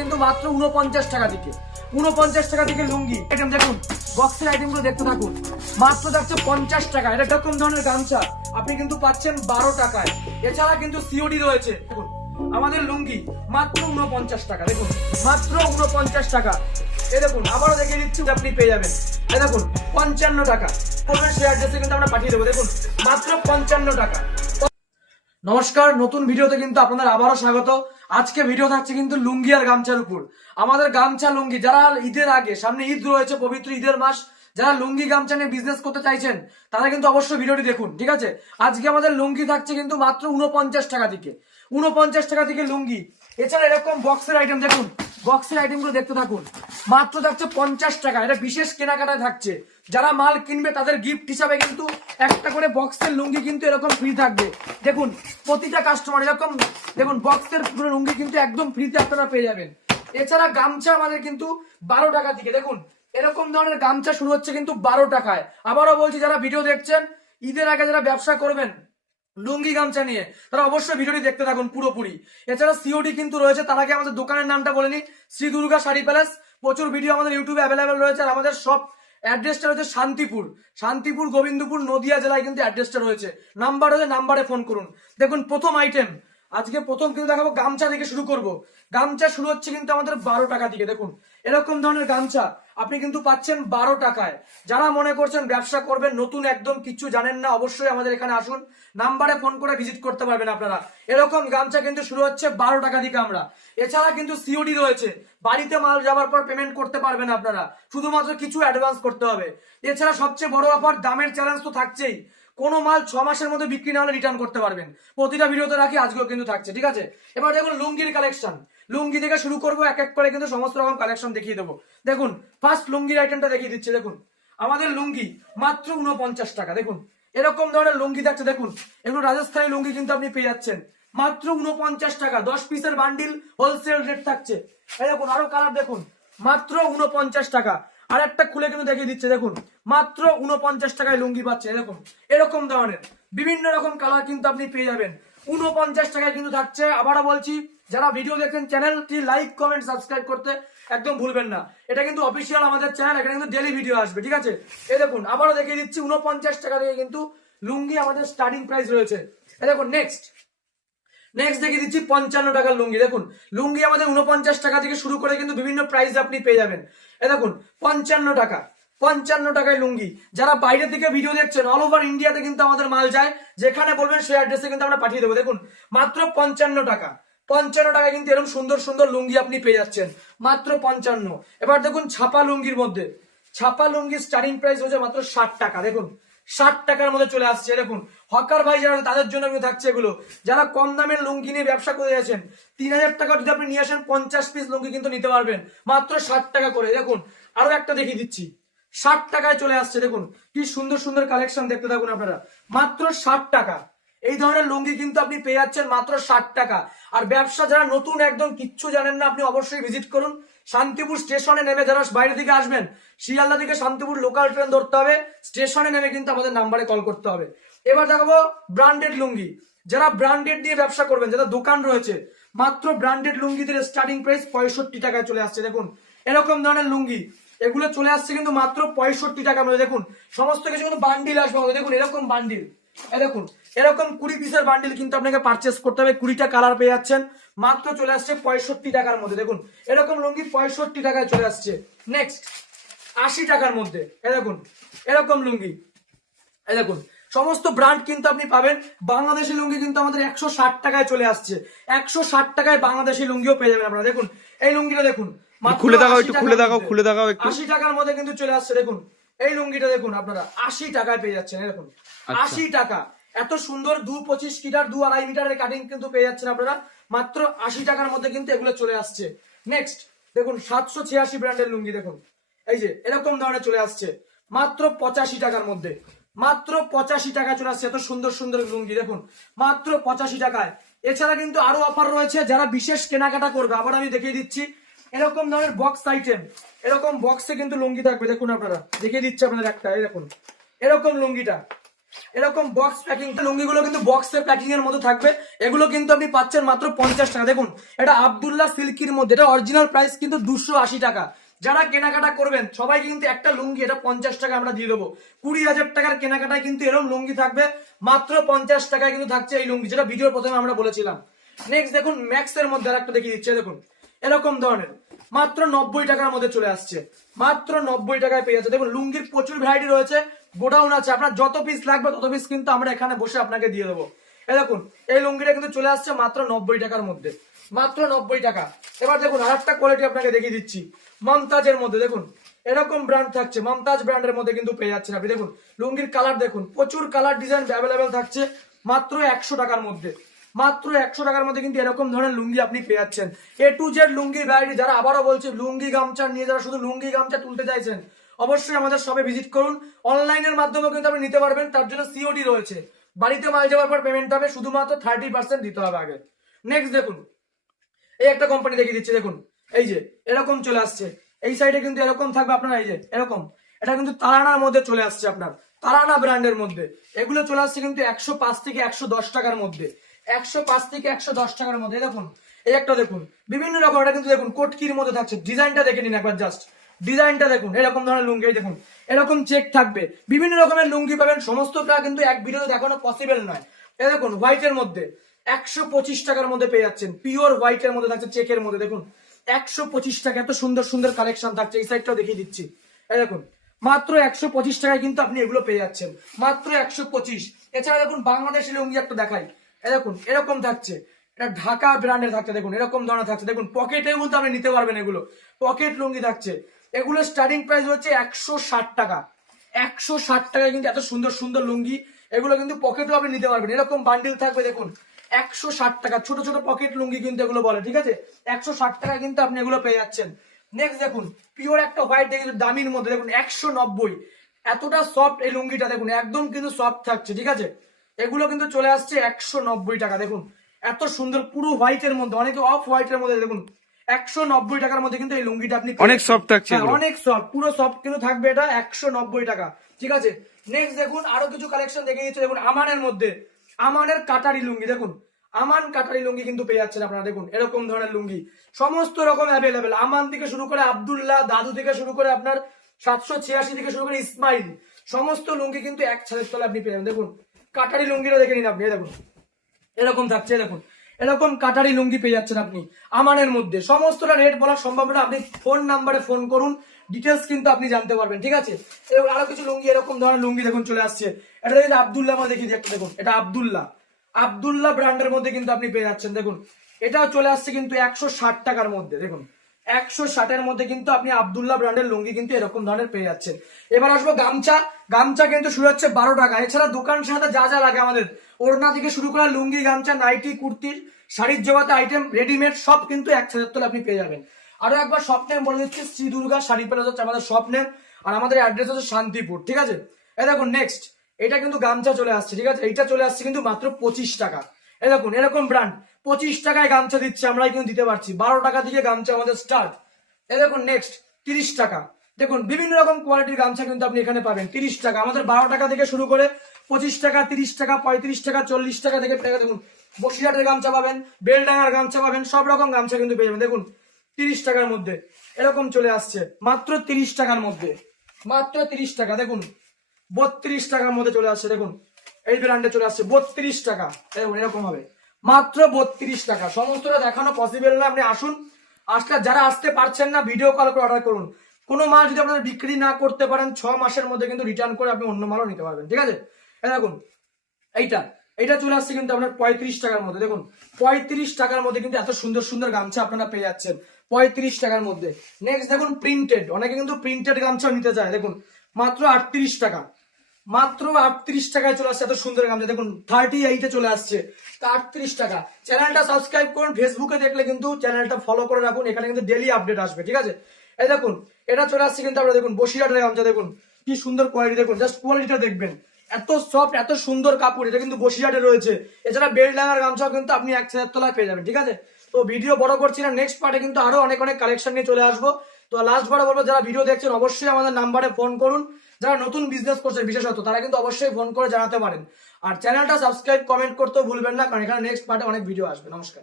কিন্তু মাত্র উনপঞ্চাশ টাকা থেকে উনপঞ্চাশ টাকা থেকে লুঙ্গি। আইটেম দেখুন বক্সের আইটেমগুলো দেখতে থাকুন। মাত্র থাকছে পঞ্চাশ টাকা। এটা এরকম ধরনের গামছা। আপনি কিন্তু পাচ্ছেন বারো টাকায়। এছাড়া কিন্তু সিওডি রয়েছে। দেখুন, আমাদের লুঙ্গি মাত্র উনপঞ্চাশ টাকা। দেখুন, মাত্র উনপঞ্চাশ টাকা। এই দেখুন, আবারও দেখিয়ে দিচ্ছি, আপনি পেয়ে যাবেন। এই দেখুন, পঞ্চান্ন টাকা। করবেন সেই অ্যাড্রেসে কিন্তু আমরা পাঠিয়ে দেবো। দেখুন, মাত্র পঞ্চান্ন টাকা। নমস্কার, নতুন ভিডিওতে কিন্তু আপনাদের আবারও স্বাগত। আজকে ভিডিও থাকছে কিন্তু লুঙ্গি আর গামছার উপর। আমাদের গামছা লুঙ্গি, যারা ঈদের আগে, সামনে ঈদ রয়েছে, পবিত্র ঈদের মাস, যারা লুঙ্গি গামছা নিয়ে বিজনেস করতে চাইছেন, তারা কিন্তু অবশ্যই ভিডিওটি দেখুন, ঠিক আছে? আজকে আমাদের লুঙ্গি থাকছে কিন্তু মাত্র উনপঞ্চাশ টাকা থেকে। উনপঞ্চাশ টাকা থেকে লুঙ্গি। এছাড়া এরকম বক্সের আইটেম দেখুন বক্সের আইটেমগুলো দেখতে থাকুন। মাত্র থাকছে পঞ্চাশ টাকা, এটা বিশেষ কেনাকাটায় থাকছে। যারা মাল কিনবে, তাদের গিফট হিসাবে কিন্তু একটা করে বক্সের লুঙ্গি কিন্তু এরকম ফ্রি থাকবে। দেখুন, প্রতিটা কাস্টমার এরকম, দেখুন বক্সের পুরো লুঙ্গি কিন্তু একদম ফ্রিতে আপনারা পেয়ে যাবেন। এছাড়া গামছা আমাদের কিন্তু বারো টাকা থেকে, দেখুন, এরকম ধরনের গামছা শুরু হচ্ছে কিন্তু বারো টাকায়। আবারও বলছি, যারা ভিডিও দেখছেন, ঈদের আগে যারা ব্যবসা করবেন লুঙ্গি গামছা নিয়ে। তারা অবশ্যই ভিডিওটি দেখতে থাকুন পুরোপুরি। এছাড়া সিওডি কিন্তু রয়েছে, তার আগে আমাদের দোকানের নামটা বলে নি শ্রী দুর্গা শাড়ি প্যালেস। প্রচুর ভিডিও আমাদের ইউটিউবে অ্যাভেলেবেল রয়েছে আর আমাদের সব অ্যাড্রেসটা রয়েছে শান্তিপুর। শান্তিপুর, গোবিন্দপুর, নদিয়া জেলায় কিন্তু অ্যাড্রেসটা রয়েছে। নাম্বার হচ্ছে নাম্বারে ফোন করুন। দেখুন, প্রথম আইটেম আজকে প্রথম কিন্তু দেখাবো গামছা থেকে শুরু করব। গামছা শুরু হচ্ছে কিন্তু আমাদের বারো টাকা থেকে দেখুন এরকম ধরনের গামছা আপনি কিন্তু পাচ্ছেন বারো টাকায়। যারা মনে করছেন ব্যবসা করবেন, নতুন একদম কিছু জানেন না, অবশ্যই আমাদের এখানে আসুন। নাম্বারে ফোন করে ভিজিট করতে পারবেন আপনারা। এরকম গামছা কিন্তু শুরু হচ্ছে বারো টাকা থেকে আমরা। এছাড়া কিন্তু সিওডি রয়েছে। বাড়িতে মাল যাওয়ার পর পেমেন্ট করতে পারবেন আপনারা। শুধুমাত্র কিছু অ্যাডভান্স করতে হবে। এছাড়া সবচেয়ে বড় ব্যাপার দামের চ্যালেঞ্জ তো থাকছেই। কোনো মাল ছ মাসের মধ্যে বিক্রি না হলে রিটার্ন করতে পারবেন। প্রতিটা ভিডিওতে রাখি, আজকেও কিন্তু থাকছে। ঠিক আছে? এবার দেখুন লুঙ্গির কালেকশন লুঙ্গি থেকে শুরু করব, এক এক করে কিন্তু সমস্ত রকম কালেকশন দেখিয়ে দেবো। দেখুন ফার্স্ট লুঙ্গির আইটেমটা দেখিয়ে দিচ্ছে, দেখুন। আমাদের লুঙ্গি মাত্র উনপঞ্চাশ টাকা, দেখুন। এরকম ধরনের লুঙ্গি থাকছে দেখুন। এগুলো রাজস্থানী লুঙ্গি কিন্তু আপনি পেয়ে যাচ্ছেন। মাত্র উনপঞ্চাশ টাকা, দশ পিসের বান্ডিল হোলসেল রেট থাকছে। এই দেখুন, আরও কালার দেখুন। মাত্র উনপঞ্চাশ টাকা। আর একটা খুলে কিন্তু দেখিয়ে দিচ্ছে, দেখুন। মাত্র উনপঞ্চাশ টাকায় লুঙ্গি পাচ্ছে, এরকম। এরকম ধরনের। বিভিন্ন রকম কালার কিন্তু আপনি পেয়ে যাবেন। উনপঞ্চাশ টাকায় কিন্তু থাকছে, আবারও বলছি যারা ভিডিও দেখেন চ্যানেলটি লাইক, কমেন্ট, সাবস্ক্রাইব করতে একদম ভুলবেন না। এটা কিন্তু অফিসিয়াল আমাদের চ্যানেল এখানে কিন্তু ডেলি ভিডিও আসবে, ঠিক আছে? এ দেখুন, আবারও দেখিয়ে দিচ্ছি উনপঞ্চাশ টাকা থেকে কিন্তু লুঙ্গি আমাদের স্টার্টিং প্রাইস রয়েছে। এই দেখুন নেক্সট নেক্সট দেখিয়ে দিচ্ছি, পঞ্চান্ন টাকার লুঙ্গি। দেখুন, লুঙ্গি আমাদের উনপঞ্চাশ টাকা থেকে শুরু করে কিন্তু বিভিন্ন প্রাইস আপনি পেয়ে যাবেন। এ দেখুন, পঞ্চান্ন টাকা, পঞ্চান্ন টাকায় লুঙ্গি। যারা বাইরে থেকে ভিডিও দেখছেন অল ওভার ইন্ডিয়াতে কিন্তু আমাদের মাল যায়, যেখানে বলবেন সেই অ্যাড্রেসে কিন্তু আমরা পাঠিয়ে দেবো। দেখুন, মাত্র পঞ্চান্ন টাকা। পঞ্চান্ন টাকায় কিন্তু এরকম সুন্দর সুন্দর লুঙ্গি আপনি পেয়ে যাচ্ছেন। মাত্র পঞ্চান্ন। এবার দেখুন ছাপা লুঙ্গির মধ্যে। ছাপা লুঙ্গির স্টার্টিং প্রাইস হচ্ছে মাত্র ষাট টাকা। দেখুন, ষাট টাকার মধ্যে চলে আসছে। দেখুন, হকার ভাই যারা তাদের জন্য থাকছে এগুলো। যারা কম দামের লুঙ্গি নিয়ে ব্যবসা করে যাচ্ছেন, তিন হাজার টাকা যদি আপনি নিয়ে আসেন, পঞ্চাশ পিস লুঙ্গি কিন্তু নিতে পারবেন। মাত্র ষাট টাকা করে। দেখুন, আরও একটা দেখিয়ে দিচ্ছি। ষাট টাকায় চলে আসছে। দেখুন, কি সুন্দর সুন্দর কালেকশন দেখতে থাকুন আপনারা। মাত্র ষাট টাকা। এই ধরনের লুঙ্গি কিন্তু আপনি পেয়ে যাচ্ছেন মাত্র ষাট টাকা। আর ব্যবসা যারা নতুন একদম কিচ্ছু জানেন না, আপনি অবশ্যই ভিজিট করুন। শান্তিপুর স্টেশনে নেমে যারা বাইরে থেকে আসবেন, শিয়ালদা থেকে শান্তিপুর লোকাল ট্রেন ধরতে হবে। স্টেশনে নেমে কিন্তু আমাদের নাম্বারে কল করতে হবে। এবার দেখাবো ব্র্যান্ডেড লুঙ্গি। যারা ব্র্যান্ডেড দিয়ে ব্যবসা করবেন যারা দোকান রয়েছে, মাত্র ব্র্যান্ডেড লুঙ্গিদের স্টার্টিং প্রাইস পঁয়ষট্টি টাকায় চলে আসছে। দেখুন, এরকম ধরনের লুঙ্গি, এগুলো চলে আসছে কিন্তু মাত্র পঁয়ষট্টি টাকা মধ্যে। দেখুন, সমস্ত কিছু কিন্তু বান্ডিল আসবে দেখুন, এরকম বান্ডিল দেখুন এরকম কুড়ি পিসের বান্ডিল কিন্তু আপনাকে পারচেস করতে হবে। কুড়িটা কালার পেয়ে যাচ্ছেন। মাত্র চলে আসছে পঁয়ষট্টি টাকার মধ্যে। দেখুন এরকম লুঙ্গি পঁয়ষট্টি টাকায় চলে আসছে। নেক্সট আশি টাকার মধ্যে। এ দেখুন এরকম লুঙ্গি। এই দেখুন সমস্ত ব্র্যান্ড কিন্তু আপনি পাবেন। বাংলাদেশি লুঙ্গি কিন্তু আমাদের একশো ষাট টাকায় চলে আসছে। একশো ষাট টাকায় বাংলাদেশি লুঙ্গিও পেয়ে যাবেন আপনারা। দেখুন এই লুঙ্গিটা দেখুন খুলে দেখাও 80 একটু, খুলে দেখাও। খুলে দেখাও একটু। আশি টাকার মধ্যে কিন্তু চলে আসছে। দেখুন এই লুঙ্গিটা দেখুন আপনারা আশি টাকায় পেয়ে যাচ্ছেন। দেখুন আচ্ছা। আশি টাকা। এত সুন্দর দু পঁচিশ মিটার, দু আড়াই মিটারের কাটিং কিন্তু পেয়ে যাচ্ছেন আপনারা। মাত্র আশি টাকার মধ্যে কিন্তু এগুলো চলে আসছে। নেক্সট দেখুন, সাতশো ছিয়াশি ব্র্যান্ডের লুঙ্গি দেখুন। এই যে, এরকম ধরনের চলে আসছে। মাত্র পঁচাশি টাকার মধ্যে। মাত্র পঁচাশি টাকা চলে আসছে এত সুন্দর সুন্দর লুঙ্গি, দেখুন। মাত্র পঁচাশি টাকায়। এছাড়া কিন্তু আরও অফার রয়েছে, যারা বিশেষ কেনাকাটা করবে। আবার আমি দেখিয়ে দিচ্ছি। এরকম ধরনের বক্স আইটেম এরকম বক্সে কিন্তু লুঙ্গি থাকবে। দেখুন আপনারা, দেখিয়ে দিচ্ছি আপনাদের একটা, এই দেখুন। এরকম লুঙ্গিটা। এরকম বক্স প্যাকিং লুঙ্গিগুলো কিন্তু বক্সের প্যাকিং এর মধ্যে থাকবে। এগুলো কিন্তু আপনি পাচ্ছেন মাত্র পঞ্চাশ টাকা। দেখুন, এটা আবদুল্লাহ সিল্কির মধ্যে, এটা অরিজিনাল প্রাইস কিন্তু দুশো টাকা। যারা কেনাকাটা করবেন সবাই কিন্তু একটা লুঙ্গি, এটা পঞ্চাশ টাকা আমরা দিয়ে দেবো। কুড়ি হাজার টাকার কেনাকাটায় কিন্তু এরকম লুঙ্গি থাকবে, মাত্র পঞ্চাশ টাকায় কিন্তু থাকছে এই লুঙ্গি, যেটা ভিডিওর প্রথমে আমরা বলেছিলাম। নেক্সট দেখুন ম্যাক্স এর মধ্যে আরেকটা দেখিয়ে দিচ্ছে দেখুন। এরকম ধরনের, মাত্র নব্বই টাকার মধ্যে চলে আসছে। মাত্র নব্বই টাকায় পেয়ে যাচ্ছে। দেখুন, লুঙ্গির প্রচুর ভ্যারাইটি রয়েছে। গোডাউন আছে, আপনার যত পিস লাগবে, তত পিস কিন্তু আমরা এখানে বসে আপনাকে দিয়ে দেবো। এই দেখুন, এই লুঙ্গিটা কিন্তু চলে আসছে মাত্র নব্বই টাকার মধ্যে। মাত্র নব্বই টাকা। এবার দেখুন আর একটা কোয়ালিটি আপনাকে দেখিয়ে দিচ্ছি। মমতাজের মধ্যে, দেখুন, এরকম ব্র্যান্ড থাকছে। মমতাজ ব্র্যান্ডের মধ্যে কিন্তু পেয়ে যাচ্ছেন আপনি। দেখুন, লুঙ্গির কালার দেখুন, প্রচুর কালার ডিজাইন অ্যাভেলেবেল থাকছে মাত্র একশো টাকার মধ্যে। মাত্র একশো টাকার মধ্যে কিন্তু এরকম ধরনের লুঙ্গি আপনি পেয়ে যাচ্ছেন। A to Z lungi variety যারা আবারও বলছে, লুঙ্গি গামছা নিয়ে, যারা শুধু লুঙ্গি গামছা তুলতে চাইছেন অবশ্যই আমাদের সবে ভিজিট করুন। অনলাইনের মাধ্যমে কিন্তু আপনি নিতে পারবেন, তার জন্য সিওডি রয়েছে। বাড়িতে মাল যাওয়ার পর পেমেন্ট হবে, শুধুমাত্র থার্টি পার্সেন্ট দিতে হবে আগে। নেক্সট দেখুন, এই একটা কোম্পানি দেখিয়ে দিচ্ছে, দেখুন। এই যে, এরকম চলে আসছে। এই সাইডে কিন্তু এরকম থাকবে আপনার, এই যে, এরকম। এটা কিন্তু তারানার মধ্যে চলে আসছে আপনার, তারানা ব্র্যান্ডের মধ্যে। এগুলো চলে আসছে কিন্তু একশো পাঁচ থেকে একশো দশ টাকার মধ্যে। একশো পাঁচ থেকে একশো দশ টাকার মধ্যে দেখুন। এই একটা দেখুন, বিভিন্ন রকম, এটা কিন্তু দেখুন, কোটকির মধ্যে থাকছে। ডিজাইনটা দেখে নিন একবার জাস্ট ডিজাইনটা দেখুন, এরকম ধরনের লুঙ্গি দেখুন। এরকম চেক থাকবে। বিভিন্ন রকমের লুঙ্গি পাবেন, সমস্তটা কিন্তু এক ভিডিওতে দেখানো পসিবল নয়। এই দেখুন হোয়াইটের মধ্যে একশো পঁচিশ টাকার মধ্যে পেয়ে যাচ্ছেন। পিওর হোয়াইটের মধ্যে থাকছে চেকের মধ্যে, দেখুন। একশো পঁচিশ টাকা, এত সুন্দর সুন্দর কালেকশন থাকছে, এই সাইডটাও দেখিয়ে দিচ্ছি। এই দেখুন, মাত্র একশো পঁচিশ টাকায় কিন্তু আপনি এগুলো পেয়ে যাচ্ছেন। মাত্র একশো পঁচিশ। এছাড়া দেখুন, বাংলাদেশি লুঙ্গি একটা দেখাই। এই দেখুন, এরকম থাকছে। এটা ঢাকা ব্র্যান্ডের থাকছে, দেখুন, এরকম ধরনের থাকছে। দেখুন পকেটেও কিন্তু আপনি নিতে পারবেন এগুলো। পকেট লুঙ্গি থাকছে। এগুলো স্টার্টিং প্রাইস হচ্ছে একশো ষাট টাকা। একশো ষাট টাকায় কিন্তু এত সুন্দর সুন্দর লুঙ্গি, এগুলো কিন্তু পকেটও আপনি নিতে পারবেন। এরকম বান্ডিল থাকবে, দেখুন, একশো ষাট টাকা। ছোট ছোট পকেট লুঙ্গি কিন্তু এগুলো বলে, ঠিক আছে? একশো ষাট টাকা কিন্তু আপনি এগুলো পেয়ে যাচ্ছেন। নেক্সট দেখুন পিওর একটা হোয়াইট দেখে দামির মধ্যে, দেখুন, একশো নব্বই। এতটা সফট এই লুঙ্গিটা, দেখুন, একদম কিন্তু সফট থাকছে, ঠিক আছে? এগুলো কিন্তু চলে আসছে একশো নব্বই টাকা, দেখুন। এত সুন্দর পুরো হোয়াইটের মধ্যে, অনেকে অফ হোয়াইটের মধ্যে, দেখুন একশো নব্বই টাকার মধ্যে কিন্তু এই লুঙ্গিটা আপনি অনেক soft থাকছে হ্যাঁ, অনেক সফট পুরো সফট কিন্তু থাকবে এটা একশো নব্বই টাকা। ঠিক আছে? নেক্সট দেখুন আরও কিছু কালেকশন দেখে দিচ্ছে। দেখুন আমানের মধ্যে আমানের কাটারি লুঙ্গি দেখুন। আমান কাটারি লুঙ্গি কিন্তু পেয়ে যাচ্ছেন আপনারা দেখুন এরকম ধরনের লুঙ্গি। সমস্ত রকম অ্যাভেলেবেল আমান থেকে শুরু করে আবদুল্লাহ দাদু থেকে শুরু করে আপনার সাতশো ছিয়াশি থেকে শুরু করে ইসমাইল সমস্ত লুঙ্গি কিন্তু এক ছাদের তলে আপনি পেয়ে যাবেন। দেখুন কাটারি লুঙ্গিটা দেখে নিন আপনি দেখুন। এরকম থাকছে দেখুন। এরকম কাটারি লুঙ্গি পেয়ে যাচ্ছেন আপনি। আমানের মধ্যে। সমস্তটা রেট বলা সম্ভব না আপনি ফোন নাম্বারে ফোন করুন ডিটেলস কিন্তু আপনি জানতে পারবেন, ঠিক আছে? এবার আরও কিছু লুঙ্গি, এরকম ধরনের লুঙ্গি দেখুন, চলে আসছে। এটা দেখুন আবদুল্লাহ মধ্যে দেখি একটা, দেখুন, এটা আবদুল্লাহ। আবদুল্লাহ ব্র্যান্ডের মধ্যে কিন্তু আপনি পেয়ে যাচ্ছেন, দেখুন। এটাও চলে আসছে কিন্তু একশো ষাট টাকার মধ্যে, দেখুন। একশো ষাটের মধ্যে কিন্তু আপনি আবদুল্লাহ ব্র্যান্ডের লুঙ্গি কিন্তু এরকম ধরনের পেয়ে যাচ্ছেন। এবার আসব গামছা। গামছা কিন্তু শুরু হচ্ছে বারো টাকা। এছাড়া দোকান সাথে যা যা লাগে আমাদের। ওড়না থেকে শুরু করে লুঙ্গি, গামছা, নাইটি, কুর্তির, শাড়ির জগতে আইটেম রেডিমেড সব কিন্তু এক হাজার তলে আপনি পেয়ে যাবেন। আরও একবার শপ নেম বলে দিচ্ছি, শ্রী দুর্গা শাড়ি প্যালেস হচ্ছে আমাদের শপ নেম আর আমাদের অ্যাড্রেস হচ্ছে শান্তিপুর, ঠিক আছে? এই দেখুন নেক্সট এটা কিন্তু গামছা চলে আসছে, ঠিক আছে? এইটা চলে আসছে কিন্তু মাত্র পঁচিশ টাকা। এ দেখুন, এরকম ব্র্যান্ড পঁচিশ টাকায় গামছা দিচ্ছে আমরা কিন্তু দিতে পারছি। বারো টাকা থেকে গামছা আমাদের স্টার্ট এই দেখুন নেক্সট তিরিশ টাকা। দেখুন, বিভিন্ন রকম কোয়ালিটির গামছা কিন্তু আপনি এখানে পাবেন, তিরিশ টাকা। আমাদের বারো টাকা থেকে শুরু করে পঁচিশ টাকা, তিরিশ টাকা, পঁয়ত্রিশ টাকা, চল্লিশ টাকা থেকে পেয়ে দেখুন, বসিরহাটের গামছা পাবেন, বেলডাঙ্গার গামছা পাবেন, সব রকম গামছা কিন্তু পেয়ে যাবেন। দেখুন, তিরিশ টাকার মধ্যে এরকম চলে আসছে, মাত্র তিরিশ টাকার মধ্যে, মাত্র তিরিশ টাকা। দেখুন, বত্রিশ টাকার মধ্যে চলে আসছে, দেখুন, এই ব্র্যান্ডে চলে আসছে, বত্রিশ টাকা। দেখুন, এরকম হবে, মাত্র বত্রিশ টাকা। সমস্তটা দেখানো পসিবল না, আপনি আসুন, আসলে যারা আসতে পারছেন না ভিডিও কল করে অর্ডার করুন। কোনো মাল যদি আপনাদের বিক্রি না করতে পারেন, ছ মাসের মধ্যে কিন্তু রিটার্ন করে আপনি অন্য মালও নিতে পারবেন, ঠিক আছে? দেখুন, এইটা এইটা চলে আসছে কিন্তু আপনার পঁয়ত্রিশ টাকার মধ্যে। দেখুন, পঁয়ত্রিশ টাকার মধ্যে কিন্তু এত সুন্দর সুন্দর গামছা আপনারা পেয়ে যাচ্ছেন। পঁয়ত্রিশ টাকার মধ্যে। নেক্সট দেখুন প্রিন্টেড অনেকে কিন্তু প্রিন্টেড গামছা নিতে চায়। দেখুন, মাত্র আটত্রিশ টাকা। মাত্র আটত্রিশ টাকায় চলে আসছে এত সুন্দর গামছা। দেখুন থার্টি এইটে চলে আসছে। তা আটত্রিশ টাকা। চ্যানেলটা সাবস্ক্রাইব করুন। ফেসবুকে দেখলে কিন্তু চ্যানেলটা ফলো করে রাখুন। এখানে কিন্তু ডেলি আপডেট আসবে, ঠিক আছে? এই দেখুন, এটা চলে আসছে কিন্তু আপনারা দেখুন বসিরহাটের গামছা। দেখুন, কি সুন্দর কোয়ালিটি দেখুন জাস্ট কোয়ালিটিটা দেখবেন। এত সফট এত সুন্দর কাপড়, এটা কিন্তু বসিরহাটে রয়েছে। এছাড়া বেল্ট লাগার গামছাও কিন্তু আপনি এক হাজার তলায় পেয়ে যাবেন, ঠিক আছে? তো ভিডিও বড় করছি না নেক্সট পার্টে কিন্তু আরও অনেক অনেক কালেকশন নিয়ে চলে আসব। তো লাস্ট বার বলব, যারা ভিডিও দেখছেন, অবশ্যই আমাদের নাম্বারে ফোন করুন। যারা নতুন বিজনেস করছে বিশেষত, তারা কিন্তু অবশ্যই ফোন করে জানাতে পারেন। আর চ্যানেলটা সাবস্ক্রাইব কমেন্ট করতেও ভুলবেন না, কারণ এখানে নেক্সট পার্টে অনেক ভিডিও আসবে। নমস্কার।